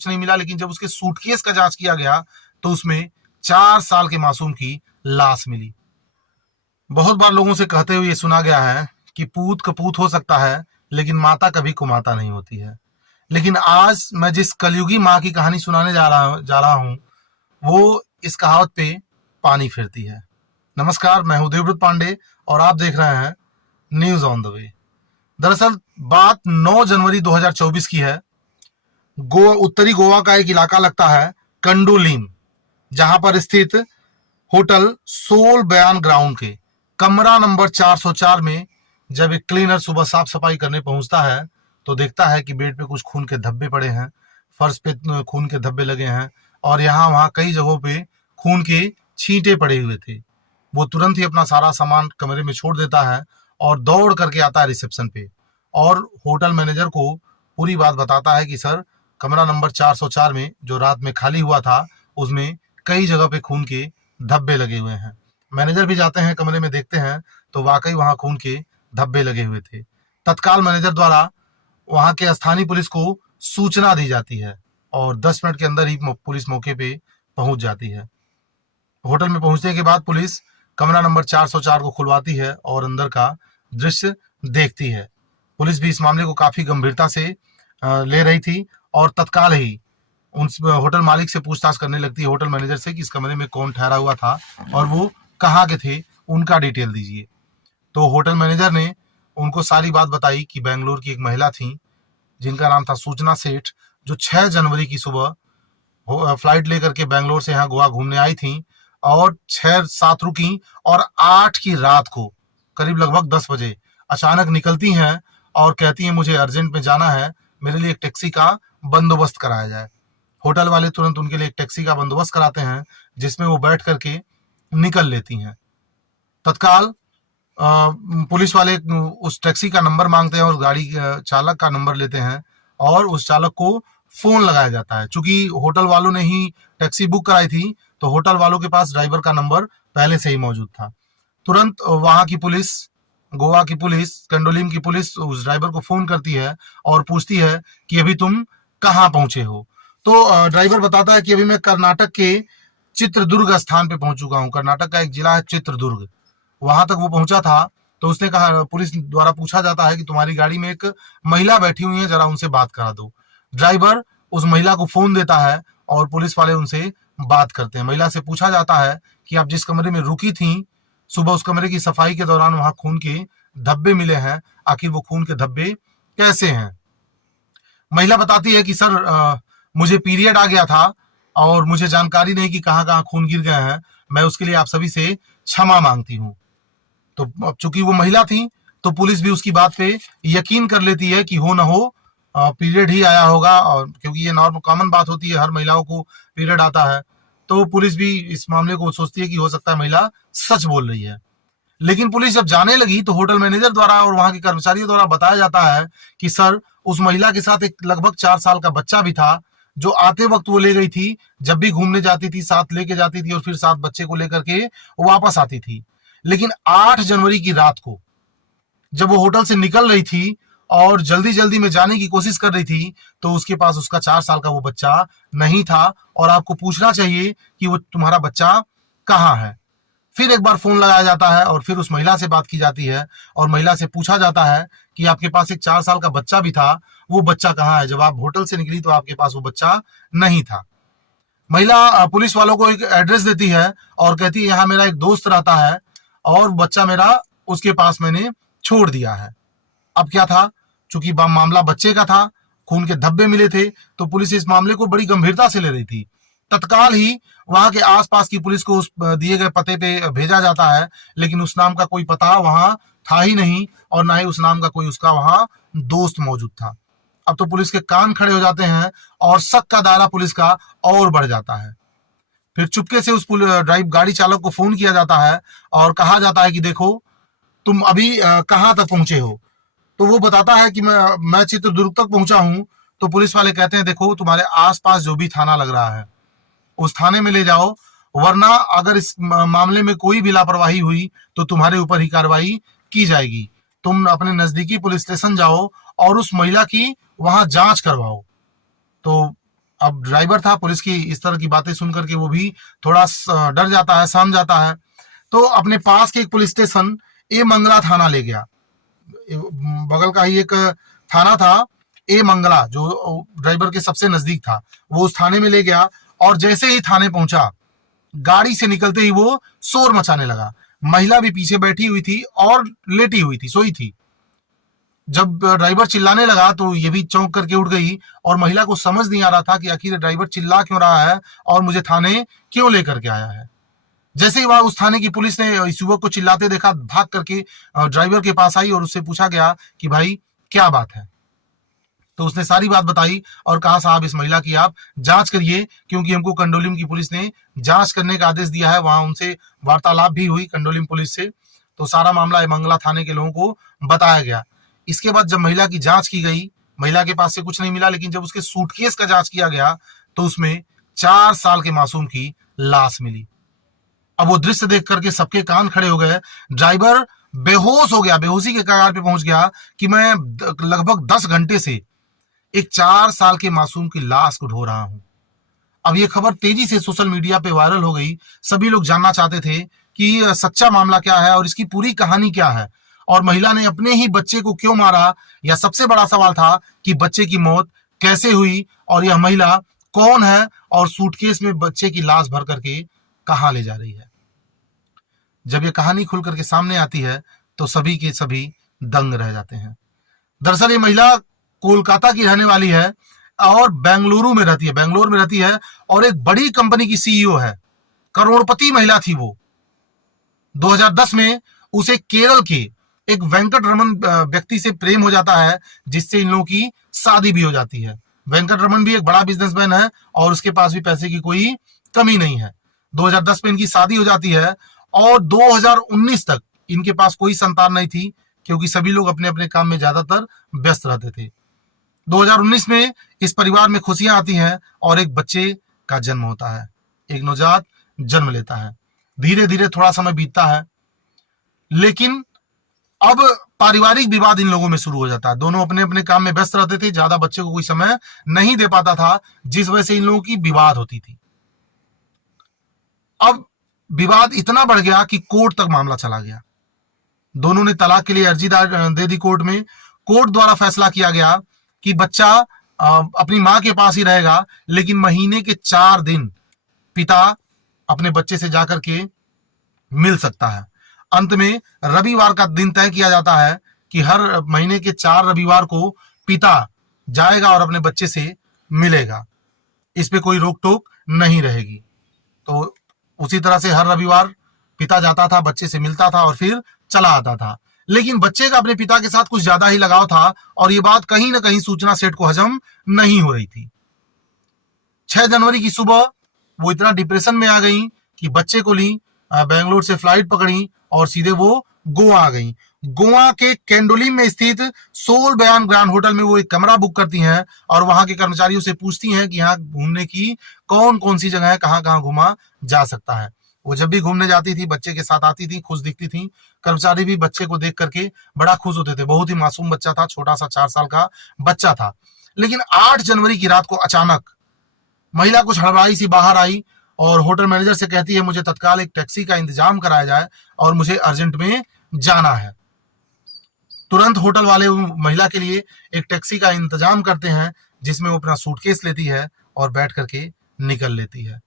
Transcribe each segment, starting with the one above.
कुछ नहीं मिला, लेकिन जब उसके सूटकेस का जांच किया गया तो उसमें 4 साल के मासूम की लाश मिली। बहुत बार लोगों से कहते हुए ये सुना गया है कि पूत कपूत हो सकता है, लेकिन माता कभी कुमाता नहीं होती है। लेकिन आज मैं जिस कलयुगी माँ की कहानी सुनाने जा रहा हूँ वो इस कहावत पे पानी फेरती है। नमस्कार, मैं हूं देवव्रत पांडे और आप देख रहे हैं न्यूज ऑन द वे। दरअसल बात 9 जनवरी 2024 की है। उत्तरी गोवा का एक इलाका लगता है कंडोलीम, जहां पर स्थित होटल सोल बयान ग्राउंड के कमरा नंबर 404 में जब एक क्लीनर सुबह साफ सफाई करने पहुंचता है तो देखता है कि बेड पे कुछ खून के धब्बे पड़े हैं, फर्श पे खून के धब्बे लगे हैं और यहाँ वहाँ कई जगहों पे खून के छींटे पड़े हुए थे। वो तुरंत ही अपना सारा सामान कमरे में छोड़ देता है और दौड़ करके आता है रिसेप्शन पे और होटल मैनेजर को पूरी बात बताता है कि सर, कमरा नंबर 404 में जो रात में खाली हुआ था उसमें कई जगह पे खून के धब्बे लगे हुए हैं। मैनेजर भी जाते हैं कमरे में, देखते हैं तो वाकई वहां खून के धब्बे लगे हुए थे। तत्काल मैनेजर द्वारा वहां के स्थानीय पुलिस को सूचना दी जाती है और 10 मिनट के अंदर ही पुलिस मौके पे पहुंच जाती है। होटल में पहुंचने के बाद पुलिस कमरा नंबर 404 को खुलवाती है और अंदर का दृश्य देखती है। पुलिस भी इस मामले को काफी गंभीरता से ले रही थी और तत्काल ही उन होटल मालिक से पूछताछ करने लगती है, होटल मैनेजर से, कि इस कमरे में कौन ठहरा हुआ था और वो कहाँ के थे, उनका डिटेल दीजिए। तो होटल मैनेजर ने उनको सारी बात बताई कि बेंगलुरु की एक महिला थी जिनका नाम था सूचना सेठ, जो 6 जनवरी की सुबह फ्लाइट लेकर के बेंगलोर से यहाँ गोवा घूमने आई थी और 6-7 रुकी और 8 की रात को करीब लगभग 10 बजे अचानक निकलती हैं और कहती हैं मुझे अर्जेंट में जाना है, मेरे लिए एक टैक्सी का बंदोबस्त कराया जाए। होटल वाले तुरंत उनके लिए एक टैक्सी का बंदोबस्त कराते हैं जिसमें वो बैठ करके निकल लेती हैं। तत्काल पुलिस वाले उस टैक्सी का नंबर मांगते हैं और गाड़ी चालक का नंबर लेते हैं और उस चालक को फोन लगाया जाता है। चूंकि होटल वालों ने ही टैक्सी बुक कराई थी तो होटल वालों के पास ड्राइवर का नंबर पहले से ही मौजूद था। तुरंत वहां की पुलिस, गोवा की पुलिस, कंडोलीम की पुलिस उस ड्राइवर को फोन करती है और पूछती है कि अभी तुम कहाँ पहुंचे हो। तो ड्राइवर बताता है कि अभी मैं कर्नाटक के चित्रदुर्ग स्थान पे पहुंच चुका हूँ। कर्नाटक का एक जिला है चित्रदुर्ग, वहां तक वो पहुंचा था। तो उसने कहा, पुलिस द्वारा पूछा जाता है कि तुम्हारी गाड़ी में एक महिला बैठी हुई है, जरा उनसे बात करा दो। ड्राइवर उस महिला को फोन देता है और पुलिस वाले उनसे बात करते हैं। महिला से पूछा जाता है कि आप जिस कमरे में रुकी थी सुबह, उस कमरे की सफाई के दौरान वहां खून के धब्बे मिले हैं, आखिर वो खून के धब्बे कैसे हैं। महिला बताती है कि सर, मुझे पीरियड आ गया था और मुझे जानकारी नहीं कि कहाँ कहाँ खून गिर गए हैं, मैं उसके लिए आप सभी से क्षमा मांगती हूँ। तो अब चूंकि वो महिला थी तो पुलिस भी उसकी बात पे यकीन कर लेती है कि हो ना हो पीरियड ही आया होगा, और क्योंकि ये नॉर्मल कॉमन बात होती है, हर महिलाओं को पीरियड आता है। तो पुलिस भी इस मामले को सोचती है कि हो सकता है महिला सच बोल रही है। लेकिन पुलिस जब जाने लगी तो होटल मैनेजर द्वारा और वहां के कर्मचारियों द्वारा बताया जाता है कि सर, उस महिला के साथ एक लगभग 4 साल का बच्चा भी था जो आते वक्त वो ले गई थी। जब भी घूमने जाती थी साथ लेके जाती थी और फिर साथ बच्चे को लेकर के वापस आती थी। लेकिन 8 जनवरी की रात को जब वो होटल से निकल रही थी और जल्दी जल्दी में जाने की कोशिश कर रही थी तो उसके पास उसका 4 साल का वो बच्चा नहीं था और आपको पूछना चाहिए कि वो तुम्हारा बच्चा कहाँ है। फिर एक बार फोन लगाया जाता है और फिर उस महिला से बात की जाती है और महिला से पूछा जाता है कि आपके पास एक 4 साल का बच्चा भी था, वो बच्चा कहाँ है। जब आप होटल से निकली तो आपके पास वो बच्चा नहीं था। महिला पुलिस वालों को एक एड्रेस देती है और कहती है यहाँ मेरा एक दोस्त रहता है और बच्चा मेरा उसके पास मैंने छोड़ दिया है। अब क्या था, चूंकि मामला बच्चे का था, खून के धब्बे मिले थे, तो पुलिस इस मामले को बड़ी गंभीरता से ले रही थी। तत्काल ही वहां के आसपास की पुलिस को उस दिए गए पते पे भेजा जाता है, लेकिन उस नाम का कोई पता वहां था ही नहीं और ना ही उस नाम का कोई उसका वहां दोस्त मौजूद था। अब तो पुलिस के कान खड़े हो जाते हैं और शक का दायरा पुलिस का और बढ़ जाता है। फिर चुपके से उस गाड़ी चालक को फोन किया जाता है और कहा जाता है कि देखो तुम अभी कहाँ तक पहुंचे हो। तो वो बताता है कि मैं चित्रदुर्ग तक पहुंचा हूं। तो पुलिस वाले कहते हैं देखो तुम्हारे आसपास जो भी थाना लग रहा है उस थाने में ले जाओ, वरना अगर इस मामले में कोई भी लापरवाही हुई तो तुम्हारे ऊपर ही कार्रवाई की जाएगी। तुम अपने नजदीकी पुलिस स्टेशन जाओ और उस महिला की वहां जांच करवाओ। तो अब ड्राइवर था, पुलिस की इस तरह की बातें सुनकर के वो भी थोड़ा डर जाता है, सहम जाता है। तो अपने पास के एक पुलिस स्टेशन ए मंगला थाना ले गया। बगल का ही एक थाना था ए मंगला, जो ड्राइवर के सबसे नजदीक था। वो उस थाने में ले गया और जैसे ही थाने पहुंचा, गाड़ी से निकलते ही वो शोर मचाने लगा। महिला भी पीछे बैठी हुई थी और लेटी हुई थी, सोई थी। जब ड्राइवर चिल्लाने लगा तो ये भी चौंक करके उठ गई और महिला को समझ नहीं आ रहा था कि आखिर ड्राइवर चिल्ला क्यों रहा है और मुझे थाने क्यों लेकर के आया है। जैसे ही वहां उस थाने की पुलिस ने इस युवक को चिल्लाते देखा, भाग करके ड्राइवर के पास आई और उससे पूछा गया कि भाई क्या बात है। तो उसने सारी बात बताई और कहा साहब इस महिला की आप जांच करिए, क्योंकि हमको कंडोलिम की पुलिस ने जांच करने का आदेश दिया है। वहां उनसे वार्तालाप भी हुई कंडोलिम पुलिस से। तो सारा मामला मंगला थाने के लोगों को बताया गया। इसके बाद जब महिला की जांच की गई, महिला के पास से कुछ नहीं मिला, लेकिन जब उसके सूटकेस का जांच किया गया तो उसमें 4 साल के मासूम की लाश मिली। अब वो दृश्य देख करके सबके कान खड़े हो गए। ड्राइवर बेहोश हो गया, बेहोशी के कगार पे पहुंच गया कि मैं लगभग 10 घंटे से एक 4 साल के मासूम की लाश को ढो रहा हूं। अब ये खबर तेजी से सोशल मीडिया पे वायरल हो गई। सभी लोग जानना चाहते थे कि सच्चा मामला क्या है और इसकी पूरी कहानी क्या है, और महिला ने अपने ही बच्चे को क्यों मारा, या सबसे बड़ा सवाल था कि बच्चे की मौत कैसे हुई और यह महिला कौन है और सूटकेस में बच्चे की लाश भर करके कहां ले जा रही है। जब ये कहानी खुल करके सामने आती है तो सभी के सभी दंग रह जाते हैं। दरअसल ये महिला कोलकाता की रहने वाली है और बेंगलुरु में रहती है, बेंगलोर में रहती है और एक बड़ी कंपनी की सीईओ है। करोड़पति महिला थी वो। 2010 में उसे केरल के एक वेंकट रमन व्यक्ति से प्रेम हो जाता है, जिससे इन लोगों की शादी भी हो जाती है। वेंकट रमन भी एक बड़ा बिजनेसमैन है और उसके पास भी पैसे की कोई कमी नहीं है। 2010 में इनकी शादी हो जाती है और 2019 तक इनके पास कोई संतान नहीं थी, क्योंकि सभी लोग अपने अपने काम में ज्यादातर व्यस्त रहते थे। 2019 में इस परिवार में खुशियां आती हैं और एक बच्चे का जन्म होता है, एक नवजात जन्म लेता है। धीरे धीरे थोड़ा समय बीतता है, लेकिन अब पारिवारिक विवाद इन लोगों में शुरू हो जाता है। दोनों अपने अपने काम में व्यस्त रहते थे, ज्यादा बच्चे को कोई समय नहीं दे पाता था, जिस वजह से इन लोगों की विवाद होती थी। अब विवाद इतना बढ़ गया कि कोर्ट तक मामला चला गया। दोनों ने तलाक के लिए अर्जी दे दी कोर्ट में। कोर्ट द्वारा फैसला किया गया कि बच्चा अपनी मां के पास ही रहेगा, लेकिन महीने के 4 दिन पिता अपने बच्चे से जाकर के मिल सकता है। अंत में रविवार का दिन तय किया जाता है कि हर महीने के 4 रविवार को पिता जाएगा और अपने बच्चे से मिलेगा। इस पे कोई रोक टोक नहीं रहेगी। तो उसी तरह से हर रविवार पिता जाता था, बच्चे से मिलता था और फिर चला आता था। लेकिन बच्चे का अपने पिता के साथ कुछ ज्यादा ही लगाव था और ये बात कहीं ना कहीं सूचना सेठ को हजम नहीं हो रही थी। 6 जनवरी की सुबह वो इतना डिप्रेशन में आ गई कि बच्चे को ली, बेंगलोर से फ्लाइट पकड़ी और सीधे वो गोवा आ गई। गोवा के केंडोलिम में स्थित सोल बयान ग्रैंड होटल में वो एक कमरा बुक करती हैं और वहां के कर्मचारियों से पूछती हैं कि यहाँ घूमने की कौन कौन सी जगह है, कहाँ कहाँ घूमा जा सकता है। वो जब भी घूमने जाती थी बच्चे के साथ आती थी, खुश दिखती थी। कर्मचारी भी बच्चे को देख करके बड़ा खुश होते थे। बहुत ही मासूम बच्चा था, छोटा सा 4 साल का बच्चा था। लेकिन 8 जनवरी की रात को अचानक महिला कुछ हड़बड़ाई सी बाहर आई और होटल मैनेजर से कहती है मुझे तत्काल एक टैक्सी का इंतजाम कराया जाए और मुझे अर्जेंट में जाना है। तुरंत होटल वाले महिला के लिए एक टैक्सी का इंतजाम करते हैं, जिसमें वो अपना सूटकेस लेती है और बैठ करके निकल लेती है।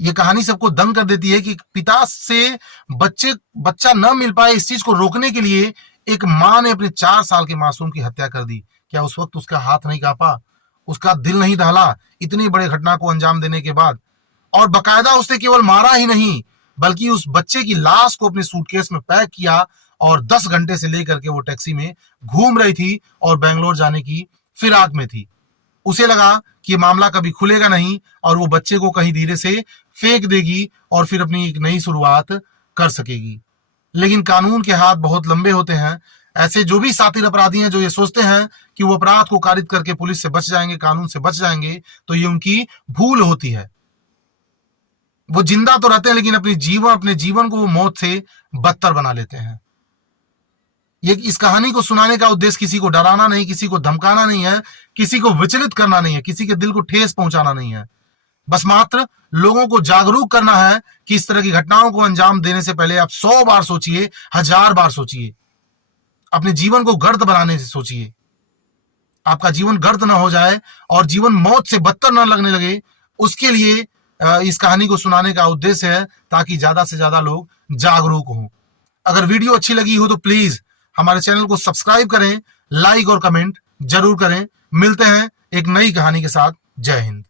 ये कहानी सबको दंग कर देती है कि पिता से बच्चा न मिल पाए, इस चीज को रोकने के लिए एक मां ने अपने 4 साल के मासूम की हत्या कर दी। क्या उस वक्त उसका हाथ नहीं कांपा, उसका दिल नहीं दहला इतनी बड़ी घटना को अंजाम देने के बाद? और बकायदा उसने केवल मारा ही नहीं, बल्कि उस बच्चे की लाश को अपने सूटकेस में पैक किया और 10 घंटे से लेकर के वो टैक्सी में घूम रही थी और बेंगलोर जाने की फिराक में थी। उसे लगा कि मामला कभी खुलेगा नहीं और वो बच्चे को कहीं धीरे से फेंक देगी और फिर अपनी एक नई शुरुआत कर सकेगी। लेकिन कानून के हाथ बहुत लंबे होते हैं। ऐसे जो भी सातिर अपराधी हैं जो ये सोचते हैं कि वो अपराध को कारित करके पुलिस से बच जाएंगे, कानून से बच जाएंगे, तो ये उनकी भूल होती है। वो जिंदा तो रहते हैं लेकिन अपने जीवन को वो मौत से बदतर बना लेते हैं। ये इस कहानी को सुनाने का उद्देश्य किसी को डराना नहीं, किसी को धमकाना नहीं है, किसी को विचलित करना नहीं है, किसी के दिल को ठेस पहुंचाना नहीं है। बस मात्र लोगों को जागरूक करना है कि इस तरह की घटनाओं को अंजाम देने से पहले आप 100 बार सोचिए, 1000 बार सोचिए। अपने जीवन को गर्द बनाने से सोचिए, आपका जीवन गर्द ना हो जाए और जीवन मौत से बदतर ना लगने लगे। उसके लिए इस कहानी को सुनाने का उद्देश्य है, ताकि ज्यादा से ज्यादा लोग जागरूक हों। अगर वीडियो अच्छी लगी हो तो प्लीज हमारे चैनल को सब्सक्राइब करें, लाइक और कमेंट जरूर करें। मिलते हैं एक नई कहानी के साथ। जय हिंद।